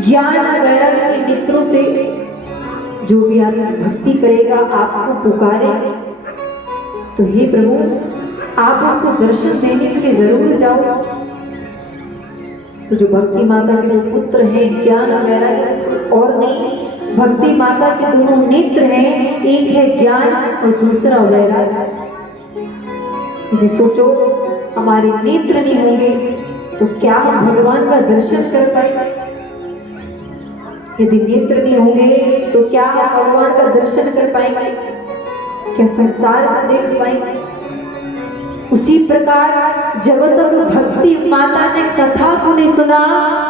ज्ञान वैराग्य के नेत्रों से जो भी आपकी भक्ति करेगा, आपको पुकारे, तो हे प्रभु आप उसको दर्शन देने के लिए जरूर जाओ। तो जो भक्ति माता के जो पुत्र हैं, ज्ञान वैराग्य और नहीं, भक्ति माता के दोनों नेत्र हैं, एक है ज्ञान और दूसरा वैराग्य। यदि सोचो हमारे नेत्र नहीं होंगे तो क्या हम भगवान का दर्शन कर पाएंगे? यदि नेत्र नहीं होंगे तो क्या हम भगवान का दर्शन कर पाएंगे? क्या संसार को देख पाएंगे? उसी प्रकार जब तक भक्ति माता ने कथा को नहीं सुना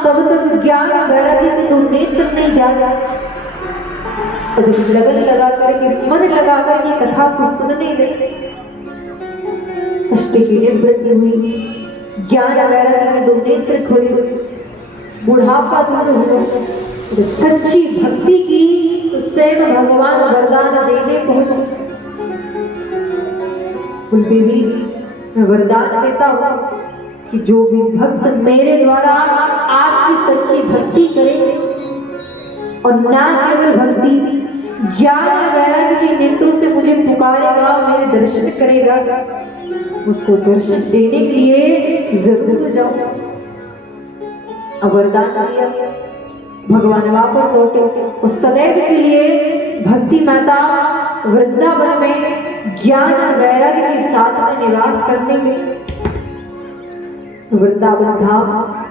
तब तक ज्ञान वैराग्य के दो नेत्र नहीं जागा। और जब लगन लगा करके, मन लगा करके कथा को सुनने लगे, कष्ट की निवृत्ति हुई, ज्ञान वैराग्य के दो नेत्र खुले, बुढ़ापा दूर हुआ। जब सच्ची भक्ति की तो स्वयं भगवान वरदान देने पहुंचे। कुलदेवी मैं वरदान देता हूं कि जो भी भक्त मेरे द्वारा आपकी सच्ची भक्ति करे और ना केवल भक्ति, ज्ञान वैराग्य के नेत्रों से मुझे पुकारेगा, मेरे दर्शन करेगा, उसको दर्शन देने के लिए जरूर जाओ। अब वरदान दिया, भगवान वापस लौटे और सदैव के लिए भक्ति माता वृंदावन में ज्ञान वैराग्य के साथ में निवास करने गई। वृंदावन धाम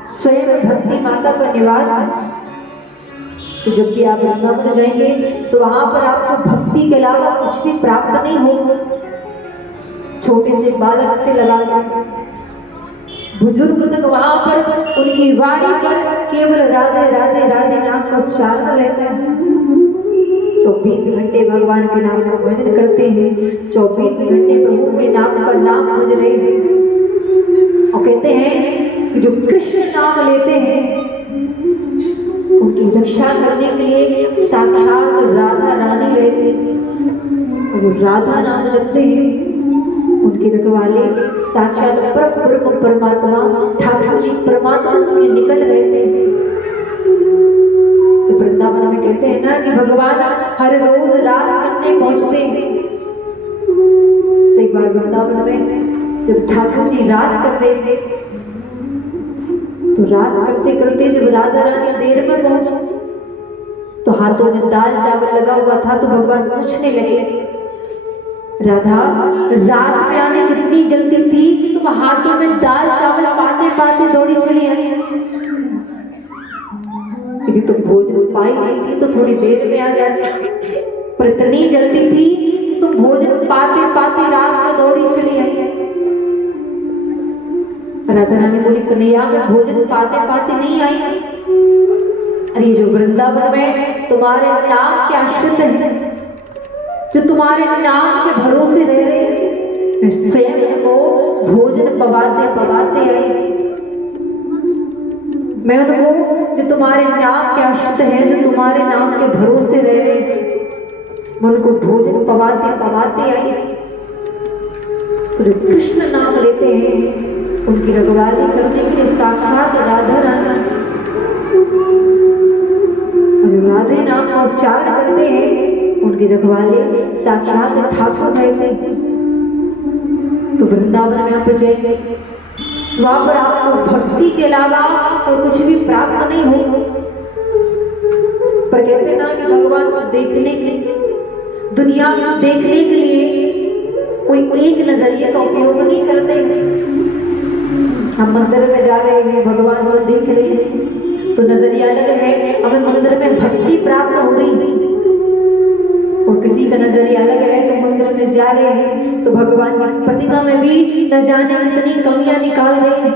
स्वयं भक्ति माता का निवास है। तो जब भी आप वृंदावन जाएंगे तो वहां पर आपको भक्ति के अलावा कुछ भी प्राप्त नहीं होगा। छोटे से बालक से लगा बुजुर्ग तक वहां पर उनकी वाणी पर केवल राधे राधे राधे नाम का उच्चारण रहता है। 24 घंटे भगवान के नाम का भजन करते हैं, 24 घंटे प्रभु के नाम का नाम भज रहे हैं। और कहते हैं कि जो कृष्ण नाम लेते हैं उनकी रक्षा करने के लिए साक्षात राधा रानी रहते हैं। और वो राधा नाम जपते हैं, उनके रखवाले साक्षात परम परमात्मा ठाकुर जी परमात्मा के निकट रहते हैं। तो वृंदावन में कहते हैं ना कि भगवान हर रोज रास करने पहुंचते हैं। तो एक बार वृंदावन में जब ठाकुर जी रास कर रहे थे तो रास करते करते जब राधा रानी देर में पहुंचे तो हाथों में दाल चावल लगा हुआ था। तो भगवान पूछने लगे, राधा रास में आने कितनी जल्दी थी कि तुम हाथों में दाल चावल पाते पाते दौड़ी चली आई? यदि तुम भोजन पाई नहीं थी तो थोड़ी देर में आ जाती, पर इतनी जल्दी थी कि तुम भोजन पाते पाते रास में दौड़ी चली आई। राधा रानी बोली, कन्हैया मैं भोजन पाते पाते नहीं आई। अरे जो वृंदावन में तुम्हारे नाम के आश्रित है, जो तुम्हारे नाम के भरोसे रह रहे हैं, मैं स्वयं को भोजन पवाते पवाते आई। मैं उनको जो तुम्हारे नाम के आश्रित हैं, जो तुम्हारे नाम के भरोसे रह रहे हैं, मैं उनको भोजन पवाते पवाते आई। तो जो कृष्ण नाम लेते हैं उनकी रखवाली करने के लिए साक्षात राधा रानी, जो राधे नाम का उच्चारण करते हैं उनके रखवाले साक्षात ठाकुर रहते हैं। तो वृंदावन में आप जाएंगे तो वहां पर आपको भक्ति के अलावा और कुछ भी प्राप्त नहीं हो। पर कहते ना कि भगवान को देखने के लिए, दुनिया को देखने के लिए कोई एक नजरिए का उपयोग नहीं करते। हम मंदिर में जा रहे हैं, भगवान को देख रहे हैं तो नजरिया अलग है, हमें मंदिर में भक्ति प्राप्त हो रही है। और किसी का नजरिया अलग है तो मंदिर में जा रहे हैं तो भगवान की प्रतिमा में भी न जाने कितनी कमियां निकाल रहे हैं।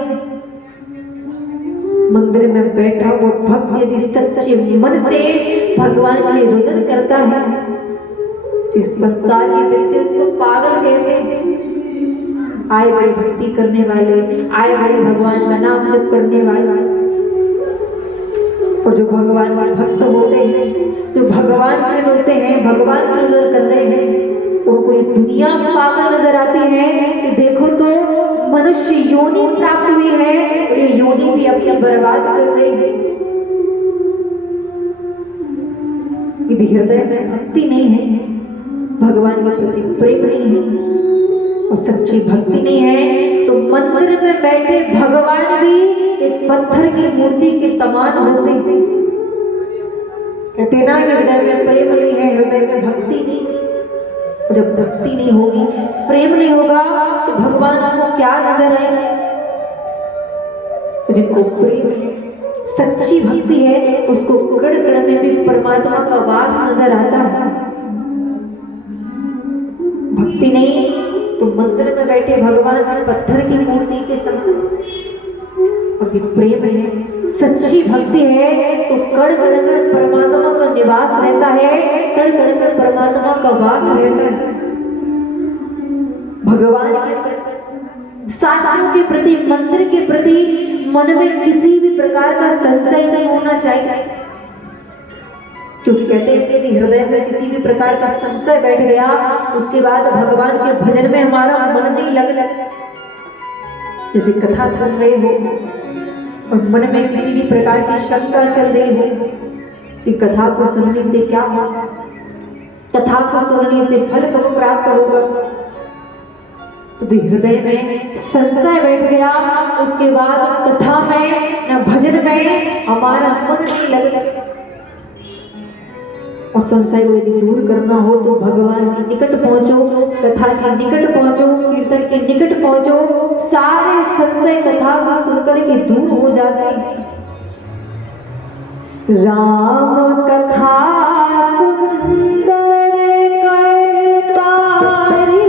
मंदिर में बैठा वो भक्त यदि सच्चे मन से भगवान के लिए रुदन करता है तो इस संसार के व्यक्ति उसको पागल कहते हैं। आए बड़े भक्ति करने वाले, आए बड़े भगवान का नाम जप करने वाले। और जो भगवान के भक्त होते हैं, जो भगवान के रोते हैं, भगवान की नजर कर रहे हैं, उनको ये दुनिया में पागल नजर आती है कि देखो तो मनुष्य योनि प्राप्त हुई है, ये योनि भी अपनी बर्बाद कर रही है। यदि हृदय में भक्ति नहीं है, भगवान के प्रति प्रेम नहीं है और सच्ची भक्ति नहीं है, तो मंदिर में बैठे भगवान भी एक पत्थर की मूर्ति के समान होते हैं। कहते ना कि हृदय में प्रेम नहीं है, हृदय में भक्ति नहीं। जब भक्ति नहीं होगी, प्रेम नहीं होगा, तो भगवान को क्या नजर आएगा? जिनको प्रेम है, सच्ची भक्ति है, उसको कण कण में भी परमात्मा का वास नजर आता है। भक्ति नहीं तो मंदिर में बैठे भगवान पत्थर की मूर्ति के समान। और प्रेम है, सच्ची भक्ति है, तो कण कण में परमात्मा का निवास रहता है, कण कण में परमात्मा का वास रहता है। भगवान के शास्त्रों के प्रति, मंदिर के प्रति मन में किसी भी प्रकार का संशय नहीं होना चाहिए, क्योंकि कहते हैं कि यदि हृदय में किसी भी प्रकार का संशय बैठ गया, उसके बाद भगवान के भजन में हमारा मन नहीं लगता। जैसे कथा सुन रहे हो और मन में किसी भी प्रकार की शंका चल रही हो कि कथा को सुनने से क्या होगा, कथा को सुनने से फल कब प्राप्त होगा, तो हृदय में संशय बैठ गया, उसके बाद कथा में न भजन में हमारा मन नहीं लगता। और संशय को यदि दूर करना हो तो भगवान के निकट पहुंचो, कथा के निकट पहुंचो, कीर्तन के निकट पहुंचो, सारे संशय कथा को सुनकर के दूर हो जाते हैं। राम कथा सुंदर करतारी,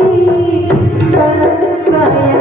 संशय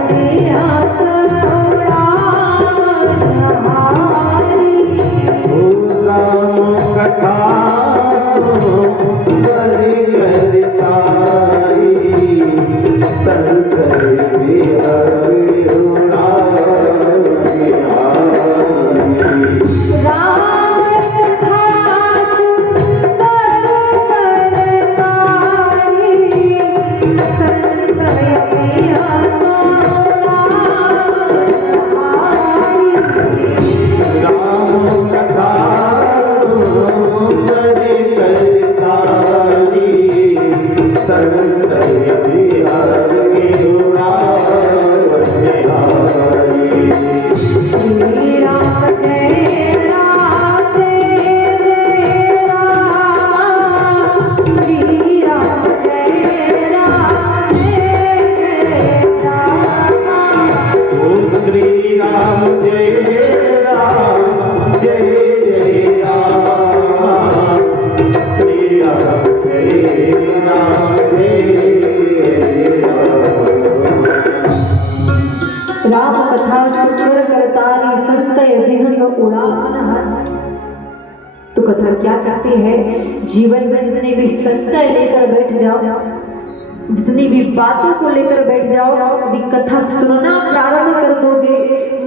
तो कथा क्या कहते हैं? जीवन में जितने भी संशय लेकर बैठ जाओ, जितनी भी बातों को लेकर बैठ जाओ, यदि कथा सुनना प्रारंभ कर दोगे,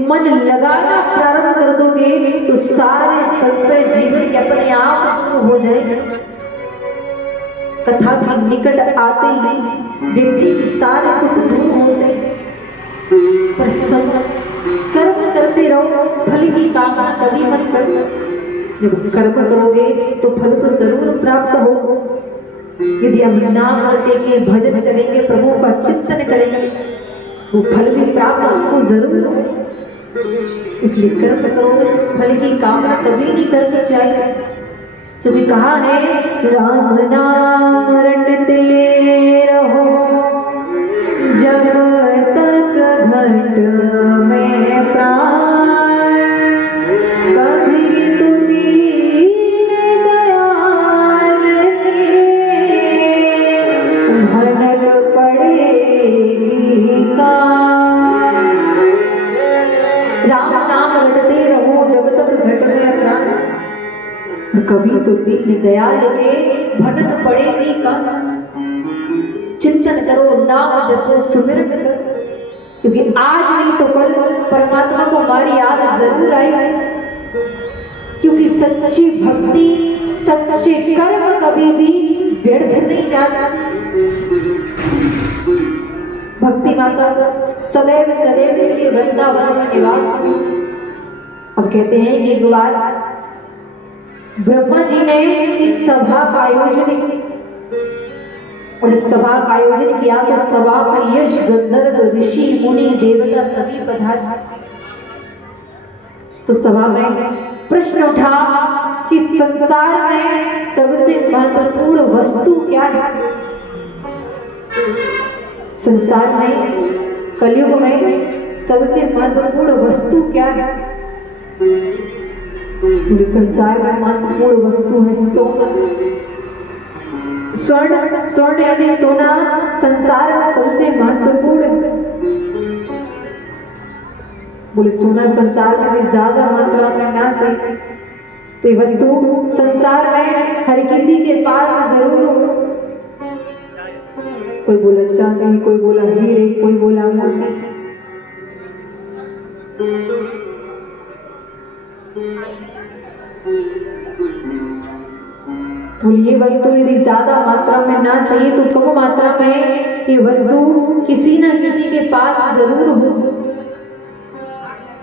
मन लगाना प्रारंभ कर दोगे, तो सारे संशय जीवन के अपने आप दूर हो जाएंगे। कथा के निकट आते ही व्यक्ति के सारे दुख दूर होते हैं। पर कर्म करते रहो, फल की कामना कभी मत करो। जब कर्म करोगे तो फल तो जरूर प्राप्त हो। यदि हम नाम लेके भजन करेंगे, प्रभु का चिंतन करेंगे, वो फल भी प्राप्त हमको जरूर हो। इसलिए कर्म करो, फल की कामना कभी नहीं करनी चाहिए। क्योंकि कहा है राम नाम रटते रहो जब तक घट में प्राण, कभी तो दीन दयाल भनक पड़ेगी कान। राम नाम रटते रहो जब तक घट में प्राण, कभी तो दीन दयाल के भनक पड़ेगी कान। चिंतन करो, नाम जपो, सुमिरन करो, क्योंकि आज नहीं तो कल परमात्मा को हमारी याद जरूर आएगी। क्योंकि सच्ची भक्ति, सच्चे कर्म कभी भी व्यर्थ नहीं जाता। भक्ति माता का सदैव सदैव के लिए वृंदावन में निवास हुई। अब कहते हैं कि एक बार ब्रह्मा जी ने एक सभा का आयोजन किया, और जब सभा का आयोजन किया तो सभा में यश गंधर्व ऋषि मुनि देवता सभी पधारे। तो सभा में प्रश्न उठा कि संसार में सबसे महत्वपूर्ण वस्तु क्या है? संसार में कलयुग में सबसे महत्वपूर्ण वस्तु क्या है? संसार में महत्वपूर्ण वस्तु है सोना। स्वर्ण, स्वर्ण यानी सोना संसार में सबसे महत्वपूर्ण है। बोले सोना संसार में भी ज्यादा मात्रा में ना सही, तो ये वस्तु संसार में हर किसी के पास जरूर हो। कोई बोला चांदी, कोई बोला हीरे, कोई बोला मोती। तो ये वस्तु यदि ज्यादा मात्रा में ना सही तो कम मात्रा में ये वस्तु किसी न किसी के पास जरूर हो।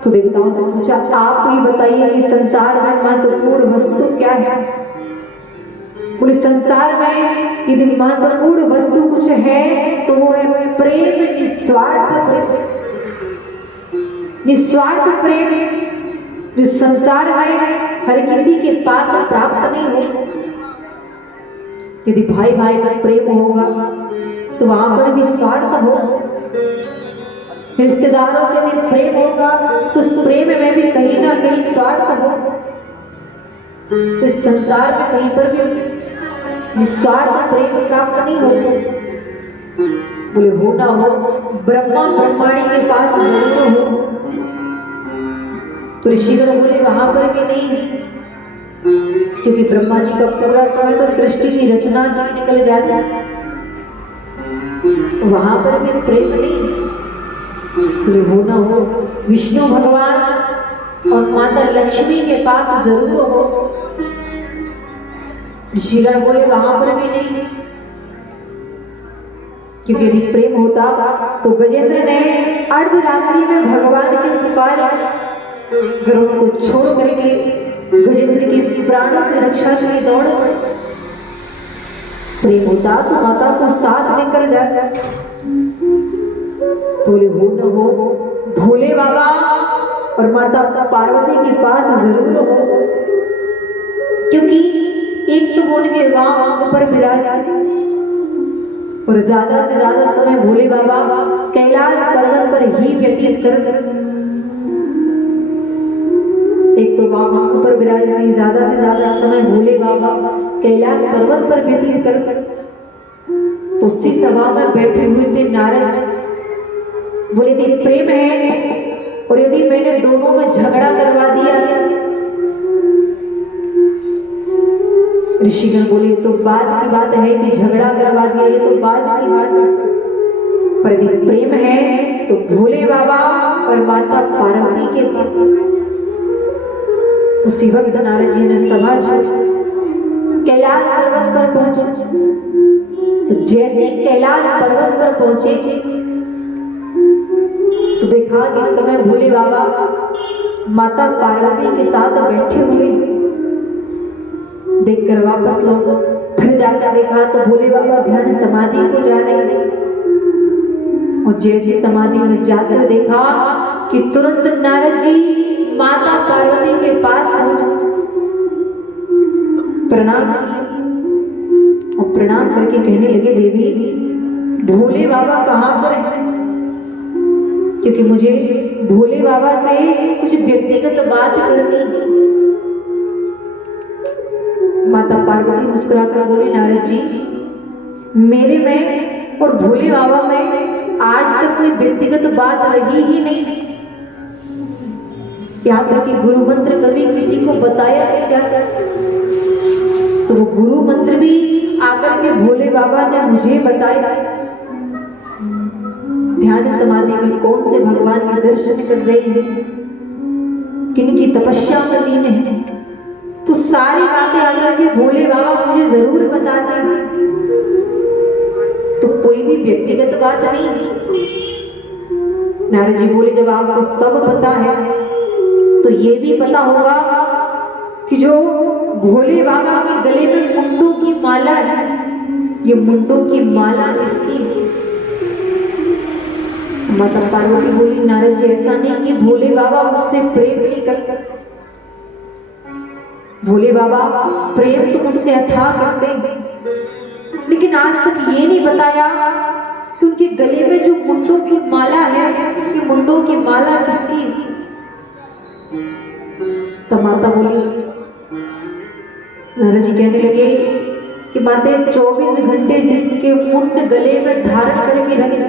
तो देवताओं से पूछा, आप ही बताइए कि संसार में महत्वपूर्ण वस्तु क्या है? बोले संसार में यदि महत्वपूर्ण वस्तु कुछ है तो वो है प्रेम, निस्वार्थ प्रेम। निस्वार्थ प्रेम जो संसार में हर किसी के पास प्राप्त नहीं हो। यदि भाई भाई में प्रेम होगा तो वहां पर भी स्वार्थ हो। रिश्तेदारों से यदि प्रेम होगा तो उस प्रेम में भी कहीं ना कहीं स्वार्थ हो। तो इस संसार में कहीं पर भी निस्वार्थ प्रेम प्राप्त नहीं होगा। बोले हो ना हो, ब्रह्मा ब्रह्माणी के पास जरूर हो। तो ऋषिगण बोले वहां पर भी नहीं, क्योंकि ब्रह्मा जी का पूरा समय तो सृष्टि की रचना की निकल जाता है, तो वहां पर भी प्रेम नहीं। हो ना हो, विष्णु भगवान और माता लक्ष्मी के पास जरूर हो। ऋषिगण बोले वहां पर भी नहीं, क्योंकि यदि प्रेम होता तो गजेंद्र ने अर्धरात्रि में भगवान की पुकार गरुड़ को छोड़ करके गजेंद्र के प्राणों की रक्षा के लिए दौड़ पड़े। प्रेम होता तो माता को साथ लेकर जाता। बोले हो न हो, भोले बाबा और माता पार्वती के पास जरूर हो, क्योंकि एक तो बोल के वहां पर विराज और ज्यादा से ज्यादा समय भोले बाबा कैलाश पर्वत पर ही व्यतीत कर। एक तो वहां पर विराज नहीं, ज्यादा से ज्यादा समय भोले बाबा कैलाश पर्वत पर व्यतीत कर। तो उसी सभा में बैठे हुए थे नारद। बोले यदि प्रेम है और यदि मैंने दोनों में झगड़ा करवा दिया, ऋषिगण बोले तो बाद की बात है कि झगड़ा करवा दिया, ये तो बाद की बात है। पर यदि प्रेम है तो भोले बाबा और माता पार्वती के पास। उसी वक्त नारद जी ने सभा कैलाश पर्वत पर पहुंचे। तो जैसे कैलाश पर्वत पर पहुंचे तो देखा कि इस समय भोले बाबा माता पार्वती के साथ बैठे हुए। देखकर वापस लौटो, फिर जाकर देखा तो भोले बाबा ध्यान समाधि को जा रहे हैं। और जैसे समाधि में जाकर देखा कि तुरंत नारद जी माता पार्वती के पास प्रणाम और प्रणाम करके कहने लगे, देवी भोले बाबा कहाँ पर हैं? क्योंकि मुझे भोले बाबा से कुछ व्यक्तिगत बात करनी। माता पार्वती मुस्कुराकर बोली, नारद जी मेरे में और भोले बाबा में आज तक कोई व्यक्तिगत बात रही ही नहीं। यहाँ तक कि गुरु मंत्र कभी किसी को बताया नहीं जाता, तो वो गुरु मंत्र भी आकर के भोले बाबा ने मुझे बताया। ध्यान समाधि में कौन से भगवान के दर्शन कर रहे हैं, किन की तपस्या में लीन है, तो सारी बातें आकर के भोले बाबा मुझे जरूर बताते हैं। तो कोई भी व्यक्तिगत बात नहीं। नारद जी बोले जब आपको सब पता है तो ये भी पता होगा कि जो भोले बाबा के गले में मुंडों की माला है, ये मुंडों की माला किसकी? माता पार्वती बोली नारद जी ऐसा नहीं कि भोले बाबा मुझसे प्रेम नहीं करते, भोले बाबा प्रेम तो मुझसे अथाह करते, लेकिन आज तक ये नहीं बताया कि उनके गले में जो मुंडों की माला है, ये मुंडों की माला किसकी? तब माता बोली, नारद जी कहने लगे कि माते 24 घंटे जिसके मुंड गले में धारण करके रखे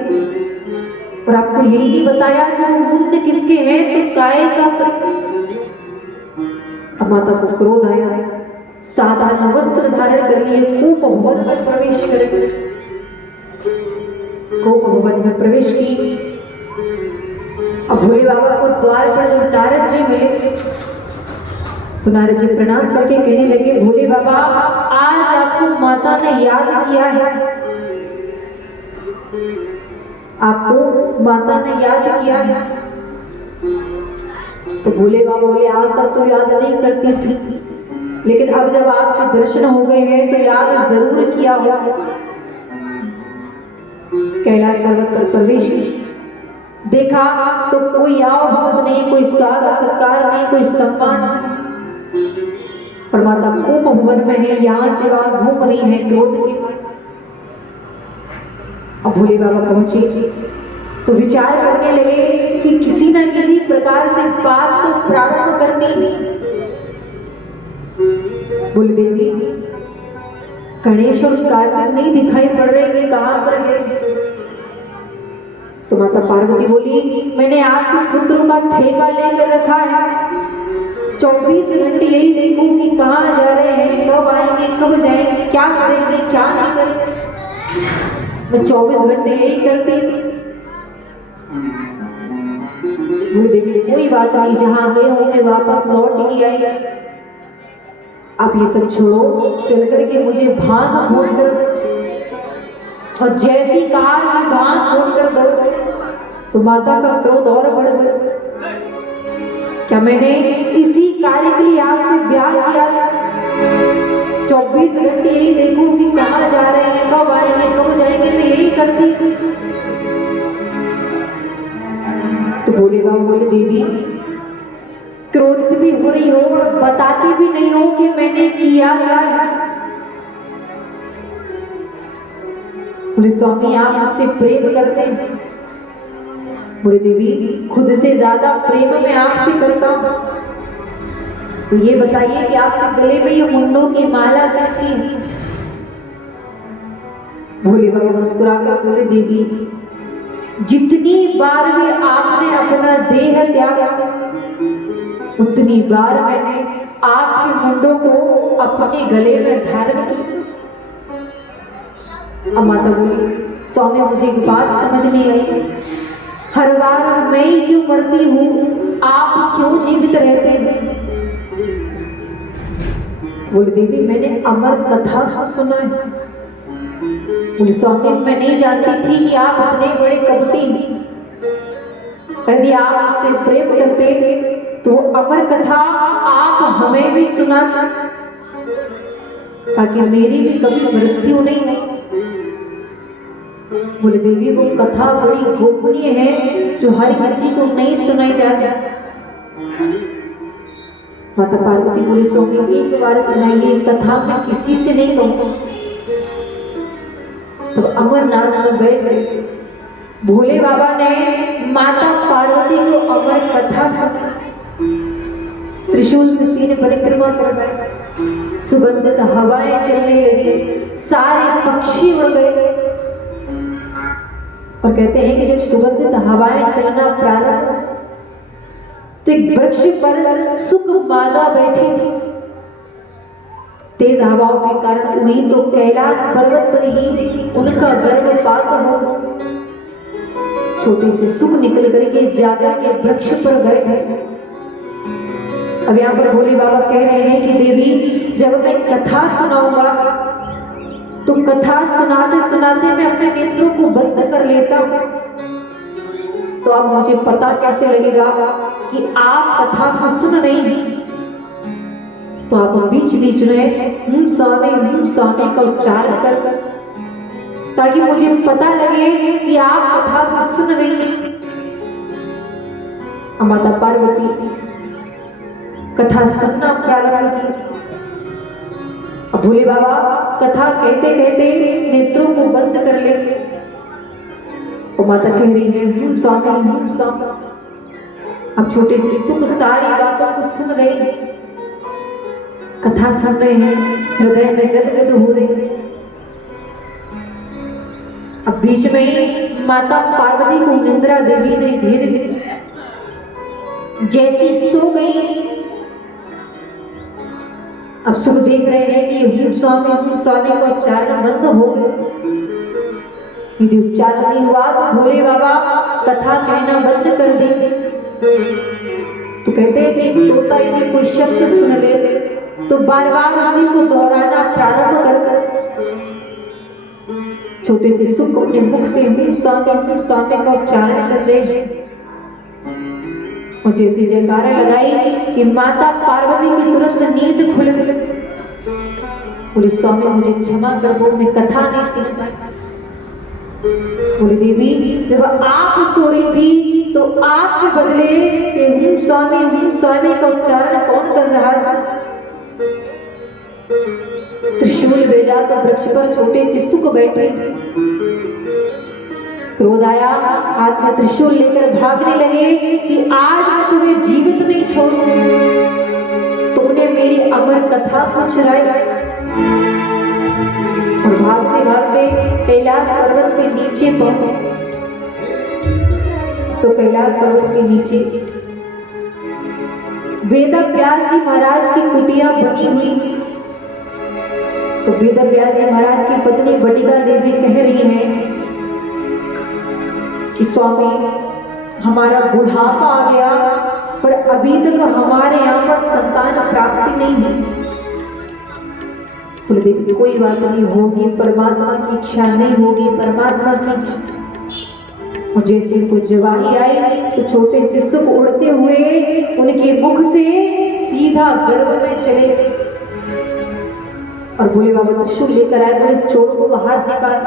और आपको यही नहीं बताया कि वो मुंड किसके हैं, तो काय का। अब माता को क्रोध आया, साधारण वस्त्र धारण कर लिए कूप भवन में प्रवेश करे, कूप भवन में प्रवेश की। अब भोले बाबा को द्वार पर जब नारद जी मिले तो नारद जी प्रणाम करके कहने लगे भोले बाबा आज आपको माता ने याद किया है, आपको माता ने याद किया है। तो भोले बाबा बोले आज तक तो याद नहीं करती थी, लेकिन अब जब आपके दर्शन हो गए हैं तो याद जरूर किया हो। कैलाश पर्वत पर प्रवेश देखा तो कोई आओ भगत नहीं, कोई स्वागत सत्कार नहीं, कोई सम्मान नहीं। और माता कूप भवन में है, यहाँ से वहां घूम रही है क्रोध के। अब भोले बाबा पहुंचे तो विचार करने लगे कि किसी ना किसी प्रकार से बात को प्रारंभ करनी। बोले देवी गणेश और कार्तिक नहीं दिखाई पड़ रहे, कि कहां पर है? तो माता पार्वती बोली मैंने आपके पुत्रों का ठेका लेकर रखा है, 24 घंटे यही देखूं कि कहाँ जा रहे हैं, कब आएंगे, कब जाएंगे, क्या करेंगे, क्या नहीं करेंगे। मैं 24 घंटे यही करती थी। देवी कोई बात नहीं, जहां गए होंगे वापस लौट ही आएंगे। आप ये सब छोड़ो, चल करके मुझे भाग घोट कर दो। और जैसी कहा कि भाग घोट कर दो तो माता का क्रोध और बढ़ गया। क्या मैंने इसी कार्य के लिए आपसे ब्याह किया था? 24 घंटे यही देखूं कि कहाँ जा रहे हैं, कब आएंगे, कब जाएंगे, मैं यही करती थी। तो भोले बाबा बोले देवी क्रोधित भी हो रही हो और बताती भी नहीं हो कि मैंने किया क्या है। बोले स्वामी आप मुझसे प्रेम करते हैं। बोले देवी खुद से ज्यादा प्रेम मैं आपसे करता हूं, तो ये बताइए कि आपके गले में ये मुंडों की माला किसकी? भोले बाबा मुस्कुराकर बोले देवी जितनी बार भी आपने अपना देह त्यागा उतनी बार मैंने आपके मुंडों को अपने गले में धारण किया। अब माता बोली स्वामी मुझे एक बात समझ नहीं आई, हर बार मैं ही क्यों मरती हूँ, आप क्यों जीवित रहते हैं? बोले देवी मैंने अमर कथा को सुना है। बोले स्वामी मैं नहीं जानती थी कि आप इतने बड़े कपटी हैं, यदि आप उससे प्रेम करते तो अमर कथा आप हमें भी सुना ताकि मेरी भी कभी मृत्यु नहीं हो। बोले देवी वो कथा बड़ी गोपनीय है जो हर किसी को नहीं सुनाई जाती। माता पार्वती बोली स्वामी एक बार सुनाइए, कथा मैं किसी से नहीं कहूँ। तो अमरनाथ में गए, भोले बाबा ने माता पार्वती को अमर कथा सुनाई। त्रिशूल से 3 परिक्रमा कर गए, सुगंधित हवाएं चलने लगी, सारे पक्षी उड़ गए। और कहते हैं कि जब सुगंधित हवाएं चलना प्रारंभ तो एक वृक्ष पर सुख मादा बैठी थी। तेज हवाओं के कारण उड़ी तो कैलाश पर्वत पर ही उनका गर्भपात हो। छोटे से सुख निकल करके जाकर के वृक्ष पर बैठे। अब यहाँ पर भोले बाबा कह रहे हैं कि देवी जब मैं कथा सुनाऊंगा तो कथा सुनाते सुनाते मैं अपने नेत्रों को बंद कर लेता हूं, तो अब मुझे पता कैसे लगेगा कि आप कथा को सुन रही हैं? तो आप बीच बीच में स्वामी का उच्चारण कर, ताकि मुझे पता लगे कि आप कथा को सुन रही हैं। माता पार्वती कथा सुनना प्रारंभ की। अब भोले बाबा कथा कहते कहते नेत्रों को बंद कर ले, और माता कह रही है स्वामी। अब छोटे से सुख सारी बातों को सुन रहे हैं, कथा सुन रहे हैं, हृदय में गदगद हो रहे हैं। अब बीच में ही माता पार्वती को निंद्रा देवी ने घेर लिया, जैसी सो गई। अब सुख देख रहे हैं कि स्वामी का उच्चारण बंद हो गया। यदि उच्चारण नहीं हुआ तो भोले बाबा कथा कहना बंद कर देंगे। तो कहते हैं कि तोता यदि कोई शब्द सुन ले तो बार बार उसी को दोहराना प्रारंभ कर। छोटे से सुख अपने मुख से स्वामी का उच्चारण कर रहे हैं, और जैसी जयकारा लगाई कि माता पार्वती की तुरंत नींद खुल गई। बोले स्वामी मुझे क्षमा कर दो, मैं कथा नहीं सुन पाई। बोले देवी जब आप सो रही थी तो आपके बदले स्वामी का उच्चारण कौन कर रहा था? त्रिशूल भेजा तो वृक्ष पर छोटे से सुख बैठे। क्रोध आया, हाथ में त्रिशूल लेकर भागने लगे कि आज मैं तुम्हें जीवित नहीं छोड़ूंगा। तुमने मेरी अमर कथा को चुराई। और भागते भागते कैलाश पर्वत के नीचे पहुंचे। तो कैलाश पर्वत के नीचे वेद व्यास जी महाराज की कुटिया बनी हुई थी। तो वेद व्यास जी महाराज की पत्नी बटिका देवी कह रही हैं कि स्वामी हमारा बुढ़ापा आ गया, पर अभी तक हमारे यहाँ पर संतान प्राप्ति नहीं हुई। बोले देवी कोई बात नहीं, होगी परमात्मा की इच्छा, नहीं होगी परमात्मा की इच्छा। और जैसे उनको जवानी आई तो छोटे से सुख उड़ते हुए उनके मुख से सीधा गर्भ में चले। और भोले बाबा त्रिशूल लेकर आए, बोले इस चोर को बाहर निकाल,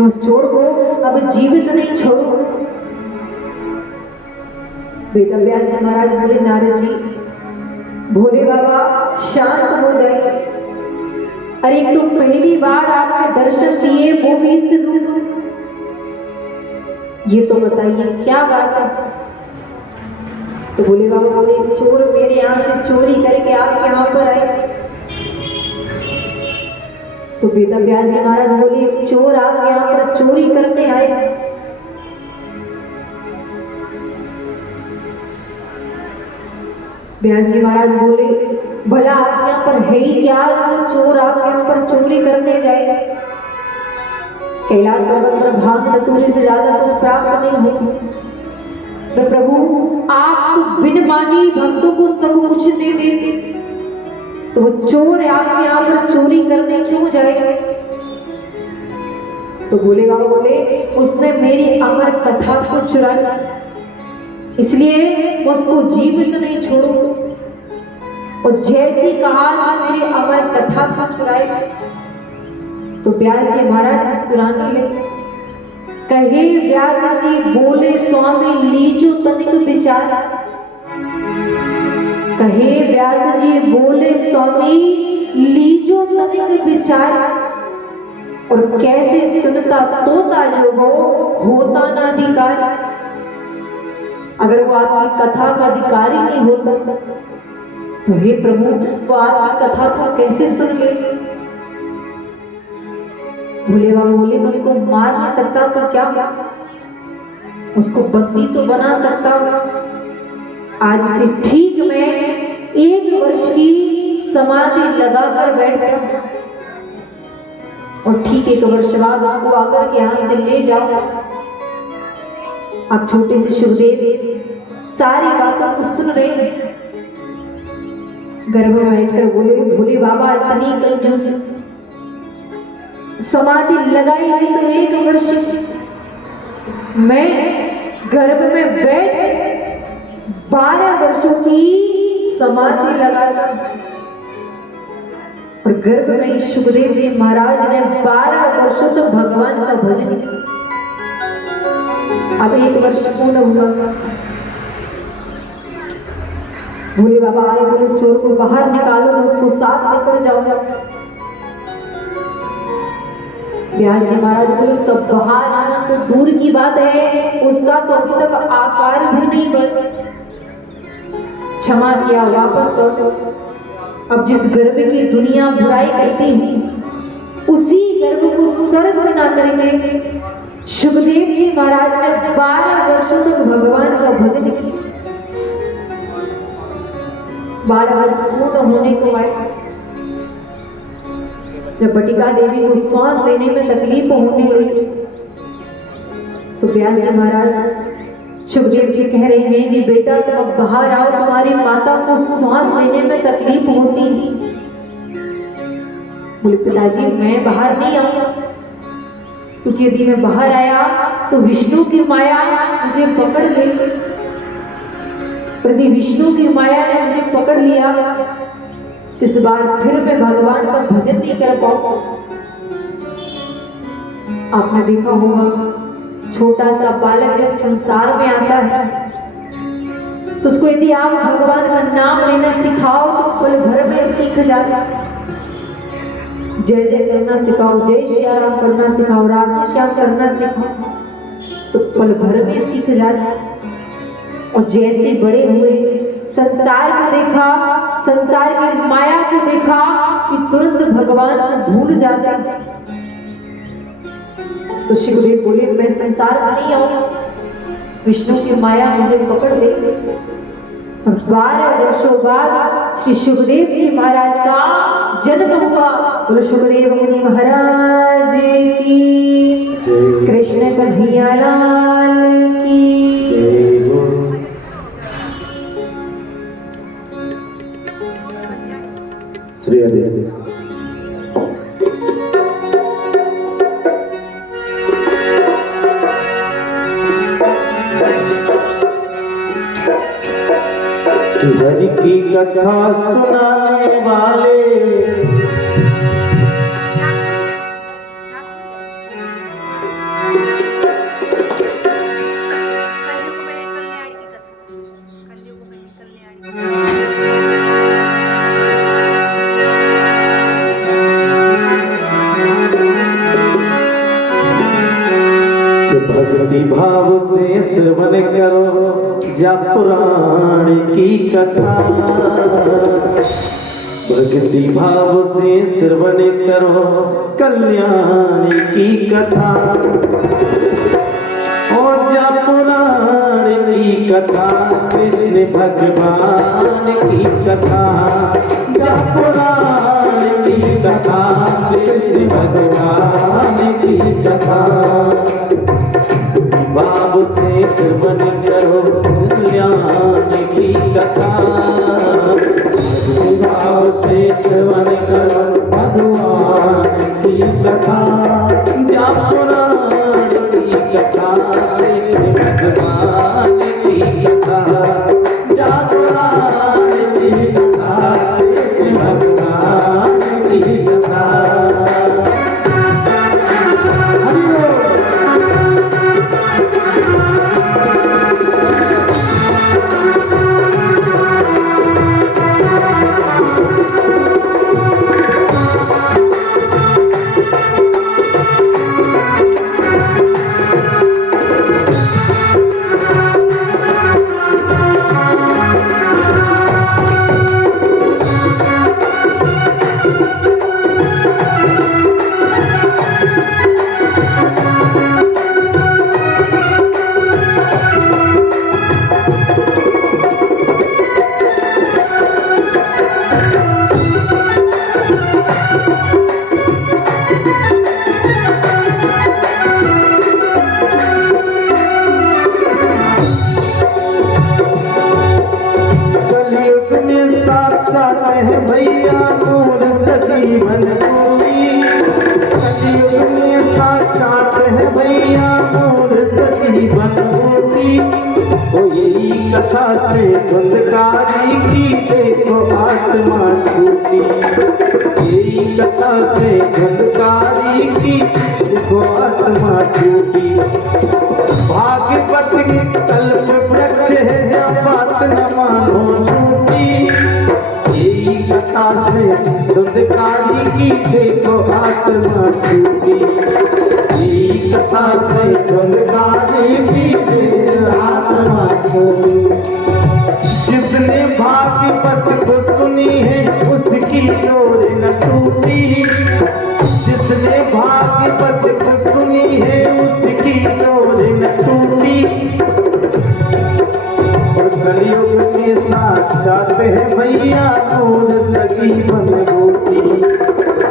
उस चोर को अब जीवित नहीं छोड़ो। वेद व्यास जी महाराज बोले नारद जी भोले बाबा शांत हो जाए। अरे तो पहली बार आपने दर्शन दिए वो भी इस रूप, ये तो बताइए क्या बात है? तो भोले बाबा बोले चोर मेरे यहाँ से चोरी करके आप यहाँ पर आए। तो वेद व्यास जी महाराज बोले चोर आप यहाँ पर चोरी करने आए? व्यास जी महाराज बोले भला आप यहाँ पर है ही क्या वो चोर आप यहाँ पर चोरी करने जाए? कैलाश पर्वत पर भांग धतूरे से ज्यादा कुछ प्राप्त नहीं हो। तो प्रभु आप तो बिन मांगी भक्तों को सब कुछ दे देते, तो वो चोर आप यहाँ पर चोरी करने क्यों जाए? तो भोले बाबा बोले उसने मेरी अमर कथा को चुराया, इसलिए उसको जीवित नहीं छोड़ो। और जैसे कहा कि मेरी अमर कथा को चुराए, तो व्यास जी महाराज मुस्कुराने लगे। कहे व्यास जी बोले स्वामी लीजो तनिक विचार। कहे व्यास जी बोले स्वामी लीजो तनिक विचार। और कैसे सुनता तोता जो वो होता ना अधिकारी। अगर वो आपकी कथा का अधिकारी नहीं होता तो हे प्रभु वो आपकी कथा को कैसे सुन ले? भोले बाबा बोले मैं उसको मार नहीं सकता तो क्या, उसको बंदी तो बना सकता हूं। आज से ठीक मैं 1 वर्ष की समाधि लगाकर बैठ गया, और ठीक 1 वर्ष बाद उसको आकर के यहाँ से ले जाओ। आप छोटे से सुखदेव सारी बातों को सुन रहे हैं। गर्भ में बैठकर बोले भोले बाबा इतनी कंजूस, समाधि लगाई हुई तो 1 वर्ष मैं गर्भ में बैठ 12 वर्षों की समाधि लगा, और गर्भ में सुखदेव जी महाराज ने 12 वर्षों तक भगवान का भजन किया। अब 1 वर्ष पूर्ण हुआ। भोले बाबा आए, बोले उस चोर को बाहर निकालो और उसको साथ लेकर जाओ। व्यास जी महाराज बोले उसका बाहर आना तो दूर की बात है, उसका तो अभी तक आकार भी नहीं बढ़ा। क्षमा किया, वापस लौटो। अब जिस गर्भ की दुनिया बुराई करती है उसी गर्भ को स्वर्ग में ना करके सुखदेव जी महाराज ने 12 वर्षों तक भगवान का भजन किया। 12 वर्ष पूर्ण होने को आए, जब बटिका देवी को श्वास लेने में तकलीफ होने लगी तो व्यास जी महाराज सुखदेव से कह रहे हैं कि बेटा तुम अब बाहर आओ, तुम्हारी माता को श्वास लेने में तकलीफ होती। बोले पिताजी मैं बाहर नहीं आऊंगा, क्योंकि यदि मैं बाहर आया तो विष्णु की माया मुझे पकड़ लेगी। यदि विष्णु की माया ने मुझे पकड़ लिया इस बार फिर मैं भगवान का भजन नहीं कर पाऊंगा। आपने देखा होगा छोटा सा बालक जब संसार में आता है तो उसको यदि आप भगवान का नाम लेना सिखाओ तो पल भर में सीख जाता है। जय जय करना सिखाओ, जय श्री राम करना सिखाओ, राधे श्याम करना सिखाओ तो पल भर में सीख जाता है। और जैसे बड़े हुए संसार को देखा, संसार की माया को देखा कि तुरंत भगवान को भूल जाते हैं। तो शिवदेव बोले मैं संसार में नहीं आऊंगा, विष्णु की माया मुझे पकड़ ले। और 12 वर्षों बाद श्री सुखदेव जी महाराज का जन्म हुआ। बोलो सुखदेव मुनि महाराज की, कृष्ण कन्हैया लाल की। श्री हरि। हरि की कथा सुनाने वाले भक्ति भाव से श्रवण करो या पुराण की कथा। भक्ति भाव से श्रवण करो कल्याण की कथा। और या पुराण की कथा कृष्ण भगवान की कथा। या पुराण की कथा कृष्ण भगवान की कथा। भाव से श्रवण करो कल्याण की कथा। भाव से श्रवण करो भगवान की कथा। या पुराण की कथा कृष्ण भगवान की कथा। या पुराण की कथा कृष्ण भगवान की कथा। भैया नूर सजीवन भूमि। कलयुग में साक्षात है भैया मोर सजीवन होती। ओ यही कथा से धुंधकारी की देखो आत्मा छूटी। यही कथा से धुंधकारी की देखो आत्मा छूटी। भाग्यवत के कल्प वृक्ष है जहाँ बात न मानो छूटी। यही कथा से धुंधकारी की देखो आत्मा छूटी। यही कथा से धुंधकारी की देखो आत्मा छूटी। जिसने भाग्यवत को सुनी है उसकी डोर न टूटी। जिसने भाग्यवत को सुनी है उसकी डोर न टूटी। और कलयुग में साक्षात है भैया मोर सजीवन होती।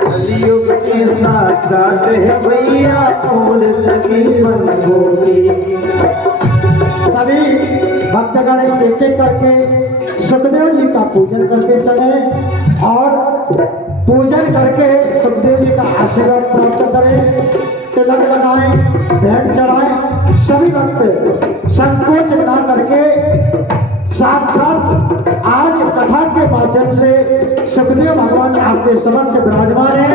कलयुग में साक्षात है भैया मोर सजीवन होती। सभी भक्तगण एक एक करके सुखदेव जी का पूजन करते चले और पूजन करके सुखदेव जी का आशीर्वाद प्राप्त करें। तिलक लगाएं, भेंट चढ़ाएं। सभी भक्त संकोच न करके साक्षात आज कथा के माध्यम से सुखदेव भगवान आपके समक्ष विराजमान है।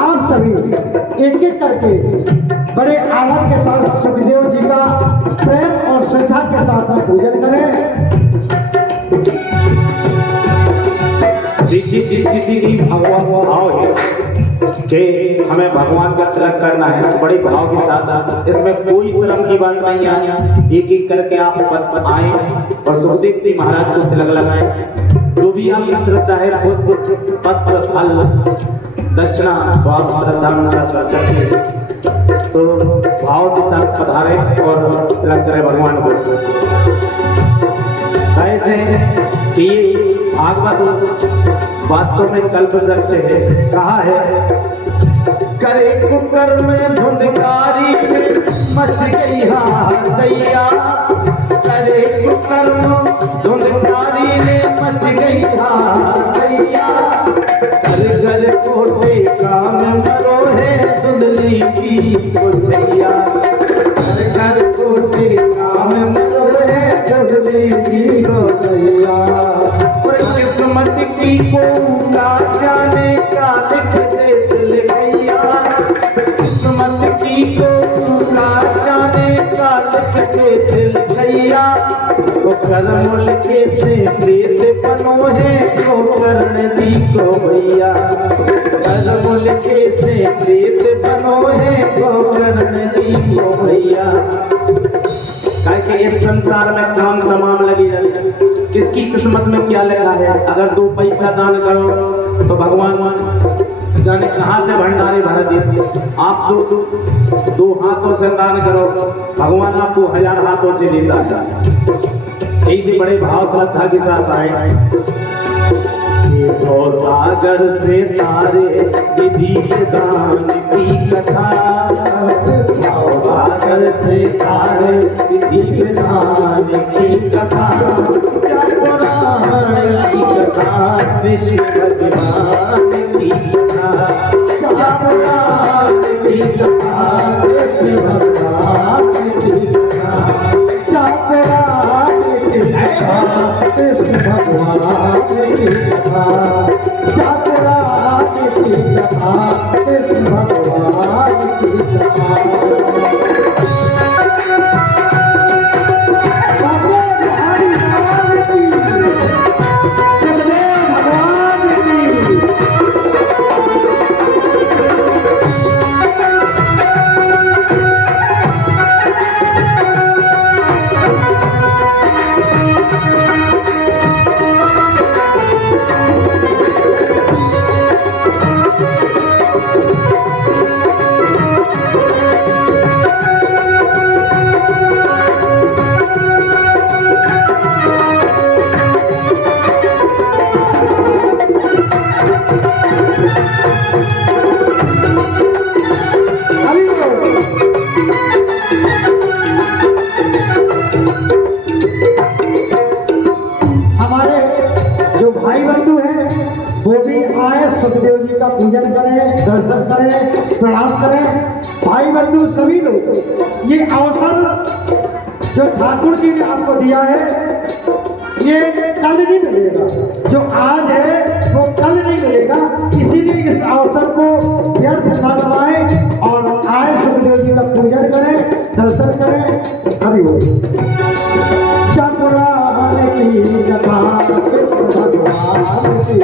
आप सभी एक एक करके बड़े आनंद के साथ सुखदेव जी का प्रेम और श्रद्धा के साथ पूजन करें। जिस भगवान भाव है कि हमें भगवान का तिलक करना है, बड़े भाव के साथ। इसमें कोई शर्म की बात नहीं है। एक एक करके आप पद पर आए और सुखदेव जी महाराज को तिलक लगाएं। जो भी आपकी श्रद्धा है पुष्प पत्र फल दक्षिणा भाव श्रद्धा अनुसार करके तो भाव के साथ पधारे और तिलक करें भगवान को। ऐसे कि भागवत वास्तव में कल्प वृक्ष है। कहा है करे कुकर में धुंधकारी मच गई दैया। करे कुकर में धुंधकारी ने मच गई दैया। घर घर कोटे काम मरो है सुनली की गोसैया। घर घर कोटे काम मरो है सुनली की गोसैया। किस्मत की को ना जाने क्या लिख दे दिल गैया। किस्मत की को ना जाने क्या लिख दे दिल गैया। वो कर्म लिखे से प्रेत बनो है को करण दी को भैया। कर्म लिखे से प्रेत बनो है को करण दी को भैया। कैसे इस संसार में काम तमाम लगी रहती। किसकी किस्मत में क्या लिखा है। अगर 2 पैसा दान करो तो भगवान जाने कहाँ से भंडारे भर देते। आप दो हाथों से दान करो, भगवान आपको 1000 हाथों से देता है। ऐसे बड़े भाव श्रद्धा के साथ आए। सागर से तारे विधि दान की कथा। सागर से तारे विधि दान की कथा। पुराण की कथा कृष्ण भगवान की कथा। पुराण की कथा कृष्ण भगवान की कथा। पुराण की कथा कृष्ण भगवान की कथा। पुराण की कथा कृष्ण भगवान की कथा। वो भी आए सुखदेव जी का पूजन करें, दर्शन करें, प्रणाम करें। भाई बंधु सभी लोग ये अवसर जो ठाकुर जी ने आपको दिया है ये कल नहीं मिलेगा, जो आज है वो कल नहीं मिलेगा। इसीलिए इस अवसर को व्यर्थ न गवाएं और आए सुखदेव जी का पूजन करें, दर्शन करें। हरि बोल। चपुरान की कथा कृष्ण भगवान की।